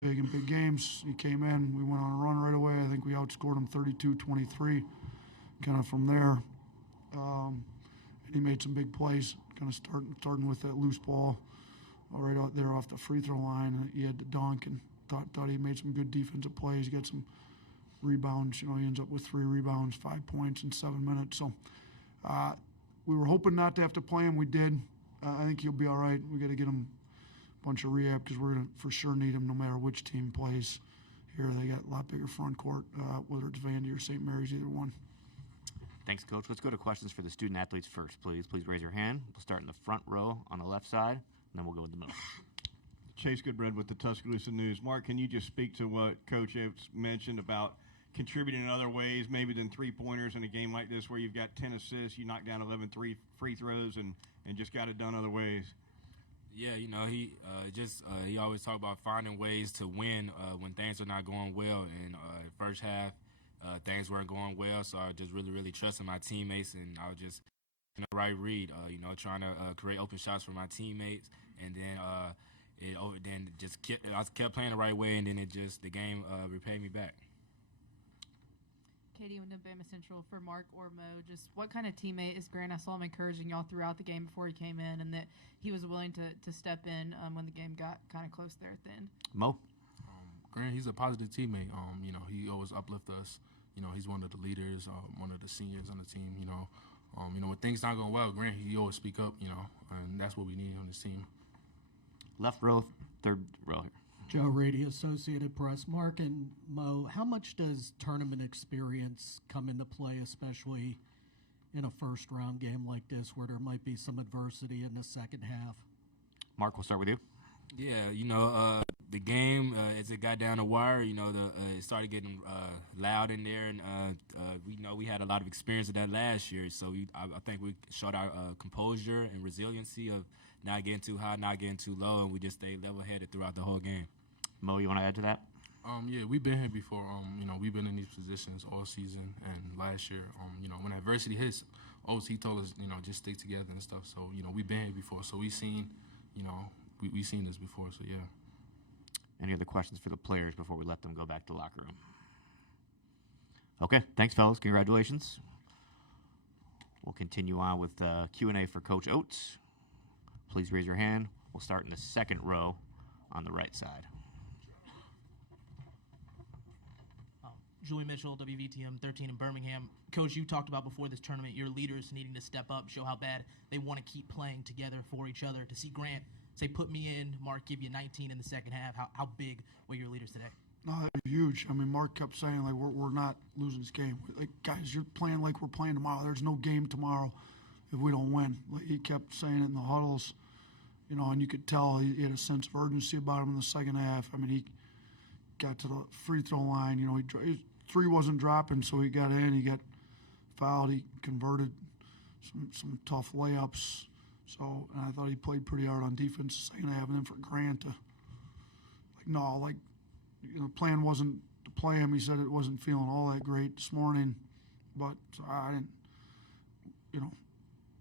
big in big games. He came in, we went on a run right away. I think we outscored him 32-23. Kind of from there, and he made some big plays. Kind of starting with that loose ball, right out there off the free throw line. He had to dunk, and thought he made some good defensive plays. He got some rebounds. He ends up with 3 rebounds, 5 points in 7 minutes. So we were hoping not to have to play him. We did. I think he'll be all right. We got to get him a bunch of rehab because we're going to for sure need him no matter which team plays here. They got a lot bigger front court, whether it's Vandy or St. Mary's, either one. Thanks, Coach. Let's go to questions for the student athletes first, please. Please raise your hand. We'll start in the front row on the left side, and then we'll go in the middle. Chase Goodbread with the Tuscaloosa News. Mark, can you just speak to what Coach Oates mentioned about contributing in other ways, maybe than three-pointers in a game like this where you've got 10 assists, you knock down 11 free throws, and just got it done other ways? Yeah, he always talk about finding ways to win when things are not going well. And first half, things weren't going well, so I just really trusted my teammates, and I was just in the right read, trying to create open shots for my teammates, and then I kept playing the right way, and then the game repaid me back. Katie with Bama Central for Mark or Mo. Just what kind of teammate is Grant? I saw him encouraging y'all throughout the game before he came in, and that he was willing to step in when the game got kind of close there at the end. Mo? Grant, he's a positive teammate. He always uplifts us. He's one of the leaders, one of the seniors on the team. When things not going well, Grant, he always speak up. And that's what we need on this team. Left row, third row here. Joe Rady, Associated Press. Mark and Mo, how much does tournament experience come into play, especially in a first-round game like this where there might be some adversity in the second half? Mark, we'll start with you. Yeah, the game, as it got down the wire, it started getting loud in there, and we had a lot of experience of that last year, so I think we showed our composure and resiliency of not getting too high, not getting too low, and we just stayed level-headed throughout the whole game. Mo, you want to add to that? Yeah, we've been here before. We've been in these positions all season and last year. When adversity hits, he told us, just stay together and stuff. So, we've been here before. So we've seen, we've seen this before. So, yeah. Any other questions for the players before we let them go back to the locker room? Okay, thanks, fellas. Congratulations. We'll continue on with Q&A for Coach Oates. Please raise your hand. We'll start in the second row on the right side. Julie Mitchell, WVTM 13 in Birmingham. Coach, you talked about before this tournament your leaders needing to step up, show how bad they want to keep playing together for each other. To see Grant say, put me in, Mark give you 19 in the second half, how big were your leaders today? No, huge. I mean, Mark kept saying, we're not losing this game. Guys, you're playing like we're playing tomorrow. There's no game tomorrow if we don't win. He kept saying it in the huddles, and you could tell he had a sense of urgency about him in the second half. I mean, he got to the free throw line. His three wasn't dropping, so he got in. He got fouled. He converted some tough layups. So, and I thought he played pretty hard on defense the second half. And then for Grant to, the plan wasn't to play him. He said it wasn't feeling all that great this morning. But so I didn't,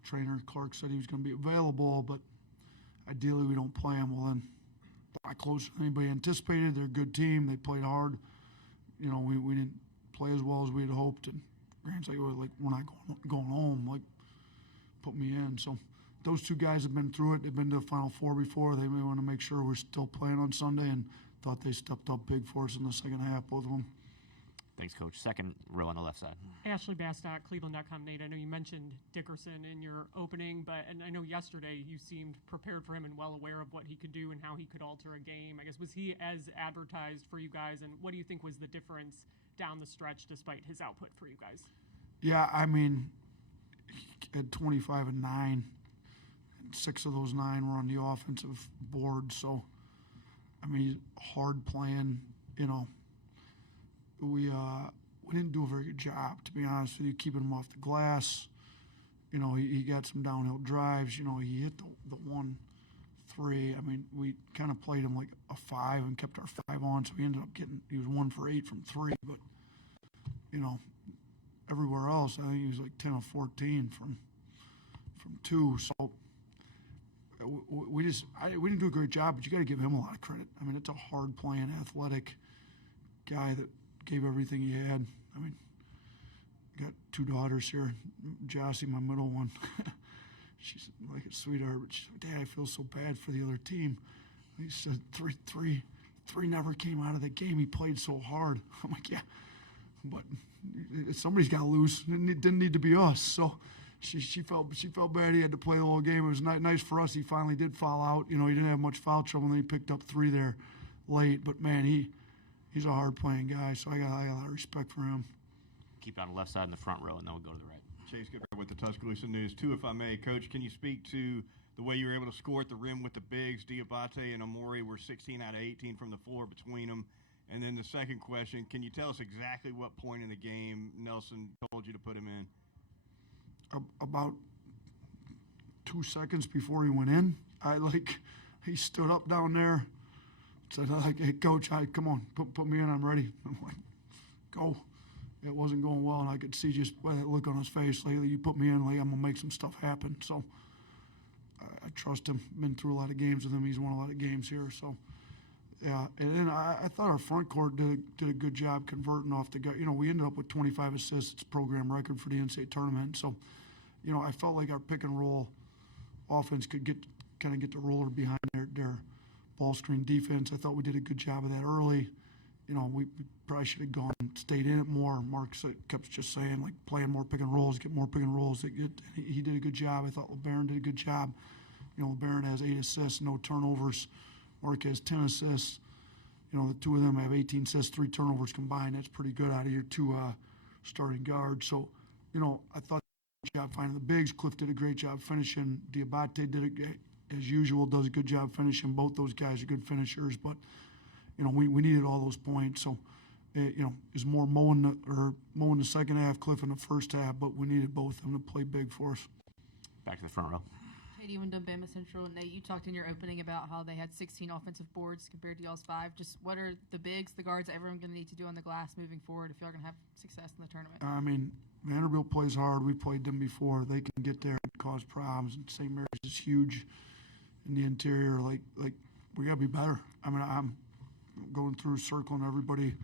trainer Clark said he was going to be available, but ideally we don't play him. Well, then not closer than anybody anticipated. They're a good team. They played hard. We didn't play as well as we had hoped. And Grant's like, we're not going home. Put me in. So those two guys have been through it. They've been to the Final Four before. They may want to make sure we're still playing on Sunday, and thought they stepped up big for us in the second half, both of them. Thanks, Coach. Second row on the left side. Ashley Bastock, Cleveland.com. Nate, I know you mentioned Dickerson in your opening, and I know yesterday you seemed prepared for him and well aware of what he could do and how he could alter a game. I guess, was he as advertised for you guys, and what do you think was the difference down the stretch despite his output for you guys? Yeah, I mean, he had 25 and 9. And 6 of those 9 were on the offensive board, so, I mean, he's hard playing, We didn't do a very good job, to be honest with you, keeping him off the glass. He got some downhill drives. He hit the 1-3. I mean, we kind of played him like a 5 and kept our 5 on, so he ended up he was 1 for 8 from 3. But, everywhere else, I think he was like 10 of 14 from 2. So we didn't do a great job, but you got to give him a lot of credit. I mean, it's a hard playing, athletic guy that gave everything he had. I mean, got 2 daughters here. Jossie, my middle one, she's like a sweetheart, but she's like, Dad, I feel so bad for the other team. He said three never came out of the game. He played so hard. I'm like, yeah, but somebody's got to lose. It didn't need to be us. So she felt bad. He had to play the whole game. It was nice for us. He finally did foul out. You know, he didn't have much foul trouble, and then he picked up 3 there late. But man, he's a hard playing guy. So I got a lot of respect for him. Keep it on the left side in the front row, and then we'll go to the right. Chase Goodbread with the Tuscaloosa News. 2, if I may. Coach, can you speak to the way you were able to score at the rim with the bigs? Diabate and Amori were 16 out of 18 from the floor between them. And then the second question, can you tell us exactly what point in the game Nelson told you to put him in? About 2 seconds before he went in, he stood up down there, said, hey, Coach, come on, put me in, I'm ready. I'm like, go. It wasn't going well, and I could see just by that look on his face, lately you put me in, like I'm going to make some stuff happen. So I trust him. Been through a lot of games with him. He's won a lot of games here. So, yeah. And then I thought our front court did a good job converting off the guy. You know, we ended up with 25 assists. It's program record for the NCAA tournament. So, you know, I felt like our pick and roll offense could get the roller behind their ball screen defense. I thought we did a good job of that early. You know, we probably should have stayed in it more. Mark kept just saying, like, playing more pick and rolls, get more pick and rolls. He did a good job. I thought LeBaron did a good job. You know, LeBaron has 8 assists, no turnovers. Mark has 10 assists. You know, the 2 of them have 18 assists, 3 turnovers combined. That's pretty good out of your 2 starting guards. So, you know, I thought a good job finding the bigs. Cliff did a great job finishing. Diabate did, as usual, does a good job finishing. Both those guys are good finishers, but you know, we needed all those points. So, you know, is more mowing the second half, Cliff in the first half, but we needed both of them to play big for us. Back to the front row. Katie went to Bama Central. Nate, you talked in your opening about how they had 16 offensive boards compared to y'all's 5. Just what are the bigs, the guards, everyone going to need to do on the glass moving forward if y'all are going to have success in the tournament? I mean, Vanderbilt plays hard. We played them before. They can get there and cause problems. And St. Mary's is huge in the interior. Like we got to be better. I mean, I'm going through circling everybody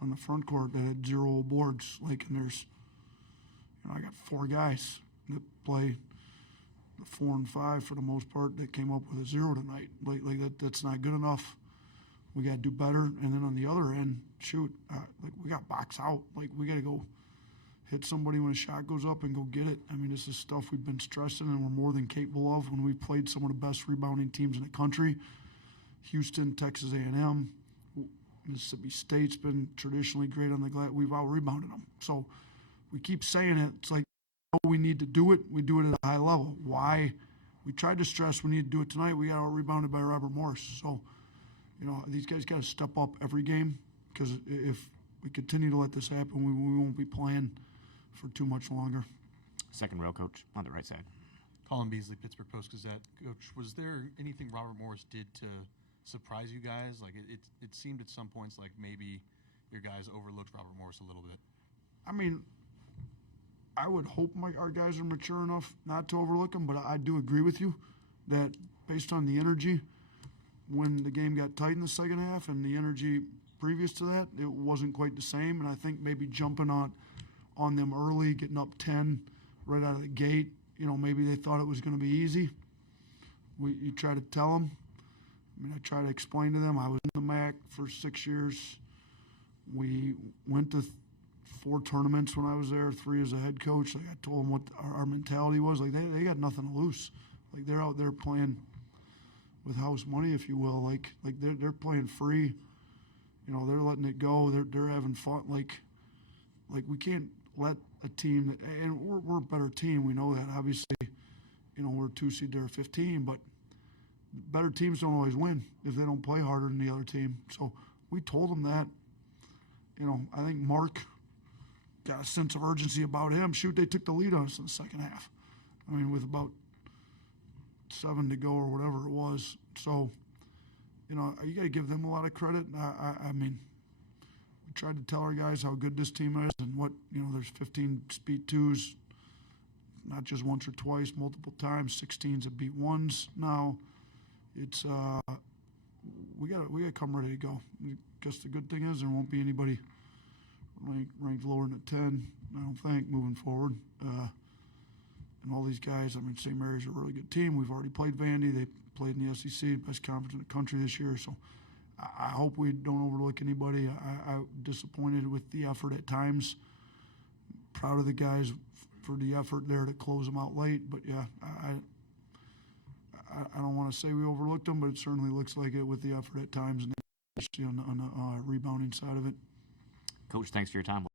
on the front court that had 0 boards. Like, and there's, you know, I got 4 guys that play the 4 and 5 for the most part that came up with a 0 tonight. Like that's not good enough. We got to do better. And then on the other end, like we got box out. Like we got to go hit somebody when a shot goes up and go get it. I mean, this is stuff we've been stressing and we're more than capable of when we played some of the best rebounding teams in the country. Houston, Texas A&M, Mississippi State's been traditionally great on the glass. We've out-rebounded them. So we keep saying it. It's like, oh, we need to do it. We do it at a high level. Why? We tried to stress we need to do it tonight. We got out-rebounded by Robert Morris. So, you know, these guys got to step up every game because if we continue to let this happen, we won't be playing for too much longer. Second row, Coach, on the right side. Colin Beasley, Pittsburgh Post-Gazette. Coach, was there anything Robert Morris did to surprise you guys? Like it seemed at some points like maybe your guys overlooked Robert Morris a little bit. I mean, I would hope our guys are mature enough not to overlook him, but I do agree with you that based on the energy when the game got tight in the second half and the energy previous to that, it wasn't quite the same. And I think maybe jumping on them early, getting up 10 right out of the gate, you know, maybe they thought it was going to be easy. You try to tell them. I mean, I try to explain to them. I was in the MAC for 6 years. We went to 4 tournaments when I was there, 3 as a head coach. Like I told them what our mentality was. Like they got nothing to lose. Like they're out there playing with house money, if you will. Like they're playing free. You know, they're letting it go. They're having fun. Like we can't let a team and we're a better team. We know that. Obviously, you know, we're 2 seed, they're 15, but better teams don't always win if they don't play harder than the other team. So we told them that. You know, I think Mark got a sense of urgency about him. Shoot, they took the lead on us in the second half. I mean, with about 7 to go or whatever it was. So, you know, you got to give them a lot of credit. I mean, we tried to tell our guys how good this team is and what, you know, there's 15 speed 2s, not just once or twice, multiple times, 16s that beat 1s now. it's we got to come ready to go. I guess the good thing is there won't be anybody ranked lower than a 10. I don't think moving forward. And all these guys, I mean, St. Mary's a really good team. We've already played Vandy. They played in the SEC, best conference in the country this year. So I hope we don't overlook anybody. I'm disappointed with the effort at times. Proud of the guys for the effort there to close them out late. But, yeah, I don't want to say we overlooked them, but it certainly looks like it with the effort at times, and especially on the rebounding side of it. Coach, thanks for your time.